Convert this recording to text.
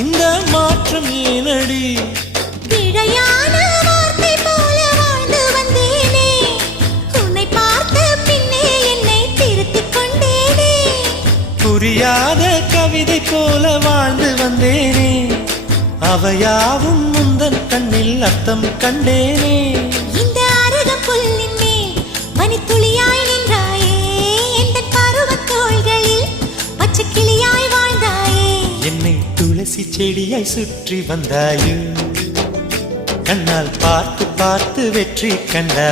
இந்த மாற்றம் ஏனடி? பிழையான வார்த்தை போல வாழ்ந்து வந்தேனே, உன்னை பார்த்த பின்னே என்னை திருத்திக் கொண்டேனே. புரியாத கவிதை போல வாழ்ந்து வந்தேனே, அவையாவும் முந்தன் கண்ணில் அர்த்தம் கண்டேனே. இந்த அருகம் புல்லின் மேல் மணித்துளியாய் நின்றாயே, எந்த பருவத் தோள்களில் பச்சை கிளியாய் வாழ்ந்தாயே. என்னை துளசி செடியாய் சுற்றி வந்தாயோ, கண்ணால் பார்த்து பார்த்து வெற்றி கண்டாய்.